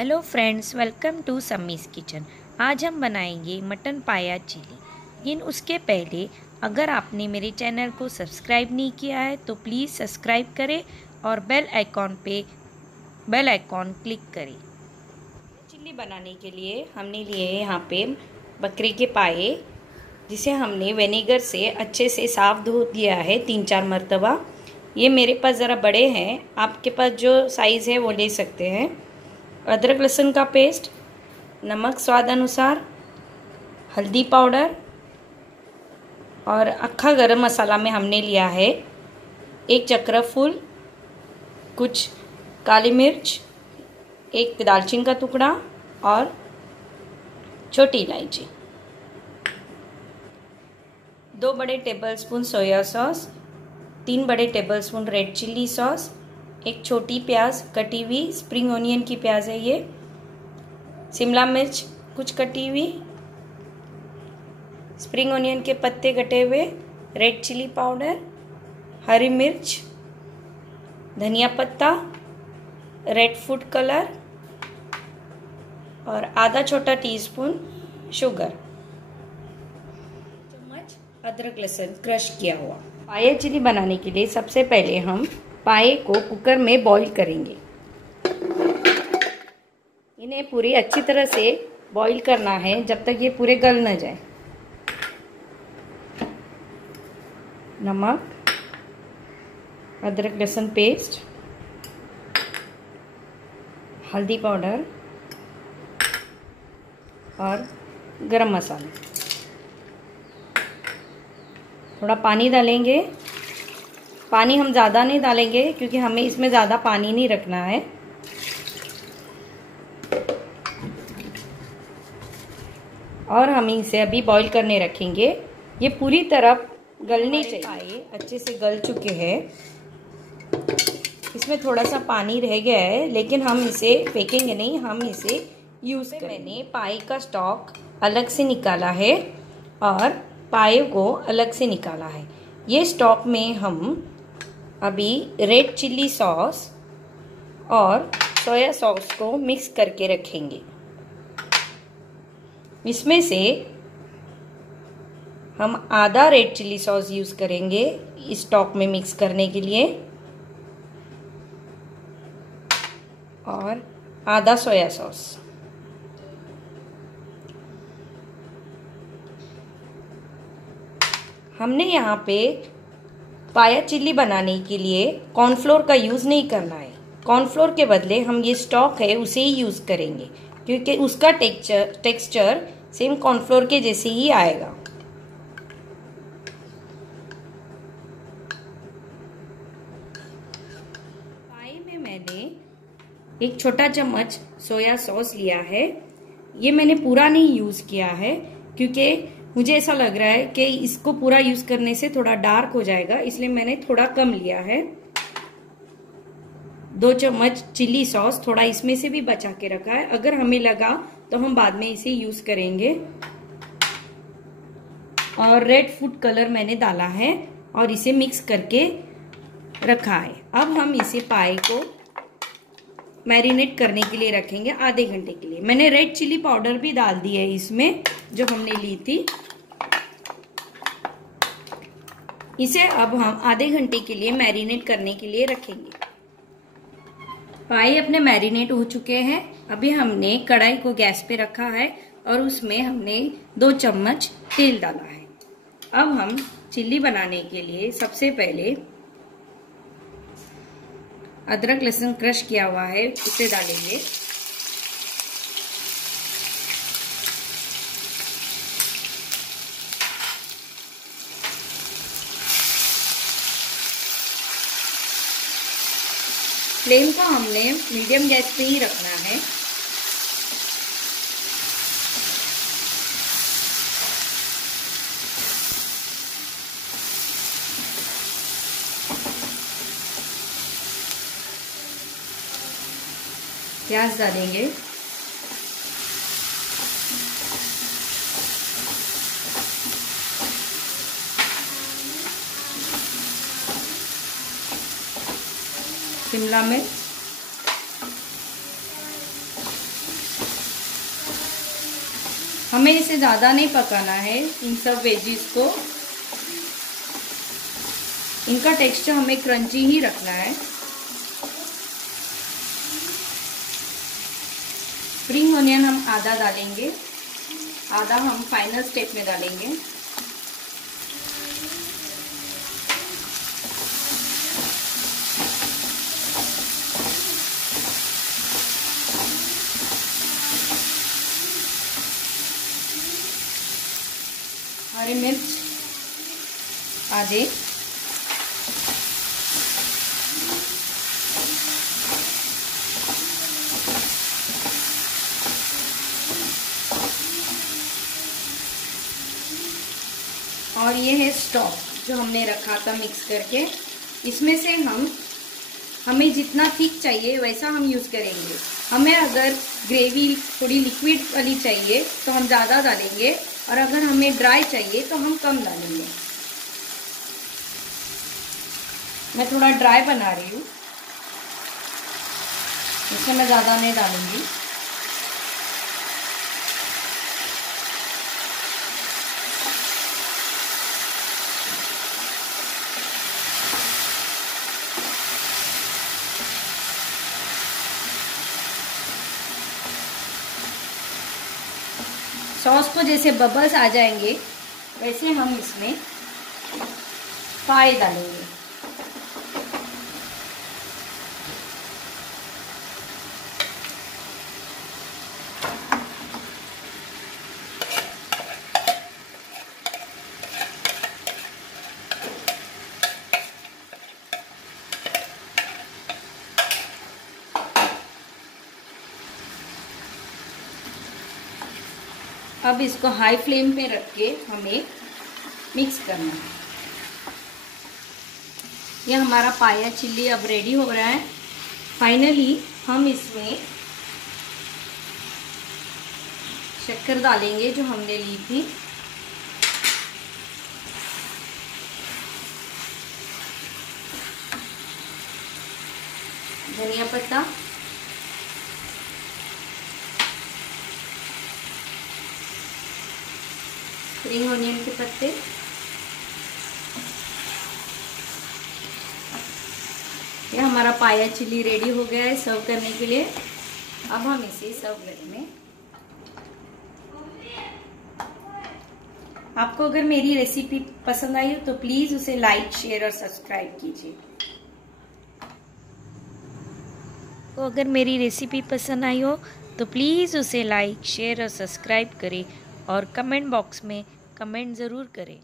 Hello friends, welcome to Sammi's kitchen. आज हम बनाएंगे मटन पाया चिली। लेकिन उसके पहले अगर आपने मेरे चैनल को सब्सक्राइब नहीं किया है तो प्लीज़ सब्सक्राइब करें और बेल आइकॉन क्लिक करें। चिली बनाने के लिए हमने लिए यहाँ पे बकरे के पाए, जिसे हमने विनेगर से अच्छे से साफ़ धो दिया है 3-4 मरतबा। ये मेरे पास ज़रा बड़े हैं, आपके पास जो साइज़ है वो ले सकते हैं। अदरक लहसुन का पेस्ट, नमक स्वाद अनुसार, हल्दी पाउडर और अक्खा गरम मसाला में हमने लिया है 1 चक्र फूल, कुछ काली मिर्च, 1 दालचीनी का टुकड़ा और छोटी इलायची, 2 बड़े टेबलस्पून सोया सॉस, 3 बड़े टेबलस्पून रेड चिल्ली सॉस, 1 छोटी प्याज कटी हुई, स्प्रिंग ओनियन की प्याज है ये, शिमला मिर्च कुछ कटी हुई, स्प्रिंग ओनियन के पत्ते कटे हुए, रेड चिली पाउडर, हरी मिर्च, धनिया पत्ता, रेड फूड कलर और आधा छोटा टीस्पून शुगर, चम्मच अदरक लहसुन क्रश किया हुआ। पाया चिली बनाने के लिए सबसे पहले हम पाए को कुकर में बॉईल करेंगे। इन्हें पूरी अच्छी तरह से बॉईल करना है जब तक ये पूरे गल न जाए। नमक, अदरक लहसुन पेस्ट, हल्दी पाउडर और गरम मसाला। थोड़ा पानी डालेंगे। पानी हम ज़्यादा नहीं डालेंगे क्योंकि हमें इसमें ज़्यादा पानी नहीं रखना है। और हम इसे अभी बॉईल करने रखेंगे। ये पूरी तरह गलने चाहिए। अच्छे से गल चुके हैं। इसमें थोड़ा सा पानी रह गया है, लेकिन हम इसे फेंकेंगे नहीं, हम इसे यूज़ करेंगे। मैंने पाए का स्टॉक अलग से निकाला है और पाए को अलग से निकाला है। ये स्टॉक में हम अभी रेड चिल्ली सॉस और सोया सॉस को मिक्स करके रखेंगे। इसमें से हम आधा रेड चिल्ली सॉस यूज़ करेंगे इस स्टॉक में मिक्स करने के लिए और आधा सोया सॉस। हमने यहाँ पे पाया चिल्ली बनाने के लिए कॉर्नफ्लोर का यूज़ नहीं करना है। कॉर्नफ्लोर के बदले हम ये स्टॉक है उसे ही यूज़ करेंगे, क्योंकि उसका टेक्सचर सेम कॉर्नफ्लोर के जैसे ही आएगा। पाए में मैंने 1 छोटा चम्मच सोया सॉस लिया है। ये मैंने पूरा नहीं यूज़ किया है क्योंकि मुझे ऐसा लग रहा है कि इसको पूरा यूज करने से थोड़ा डार्क हो जाएगा, इसलिए मैंने थोड़ा कम लिया है। 2 चम्मच चिल्ली सॉस थोड़ा इसमें से भी बचा के रखा है, अगर हमें लगा तो हम बाद में इसे यूज करेंगे। और रेड फूड कलर मैंने डाला है और इसे मिक्स करके रखा है। अब हम इसे पाए को मैरिनेट करने के लिए रखेंगे आधे घंटे के लिए। मैंने रेड चिली पाउडर भी डाल दी है इसमें जो हमने ली थी। इसे अब हम आधे घंटे के लिए मैरिनेट करने के लिए रखेंगे। पाए अपने मैरिनेट हो चुके हैं। अभी हमने कढ़ाई को गैस पे रखा है और उसमें हमने 2 चम्मच तेल डाला है। अब हम चिल्ली बनाने के लिए सबसे पहले अदरक लहसुन क्रश किया हुआ है उसे डालेंगे। फ्लेम को हमने मीडियम गैस पे ही रखना है। प्याज डालेंगे। शिमला मिर्च, हमें इसे ज़्यादा नहीं पकाना है, इन सब वेजीज को। इनका टेक्सचर हमें क्रंची ही रखना है। स्प्रिंग ऑनियन हम आधा डालेंगे, आधा हम फाइनल स्टेप में डालेंगे। हरी मिर्च आधे, और ये है स्टॉक जो हमने रखा था मिक्स करके। इसमें से हमें जितना थिक चाहिए वैसा हम यूज़ करेंगे। हमें अगर ग्रेवी थोड़ी लिक्विड वाली चाहिए तो हम ज़्यादा डालेंगे, और अगर हमें ड्राई चाहिए तो हम कम डालेंगे। मैं थोड़ा ड्राई बना रही हूँ, इसमें मैं ज़्यादा नहीं डालूंगी। सॉस को जैसे बबल्स आ जाएंगे वैसे हम इसमें पाए डालेंगे। अब इसको हाई फ्लेम पे रख के हमें मिक्स करना है। यह हमारा पाया चिल्ली अब रेडी हो रहा है। फाइनली हम इसमें शक्कर डालेंगे जो हमने ली थी। धनिया पत्ता, स्प्रिंग ऑनियन के पत्ते, यह हमारा पाया चिल्ली रेडी हो गया है सर्व करने के लिए। अब हम इसे सर्व करेंगे। आपको अगर मेरी रेसिपी पसंद आई हो तो प्लीज उसे लाइक, शेयर और सब्सक्राइब कीजिए। तो अगर मेरी रेसिपी पसंद आई हो तो प्लीज़ उसे लाइक, शेयर और सब्सक्राइब करें, और कमेंट बॉक्स में कमेंट ज़रूर करें।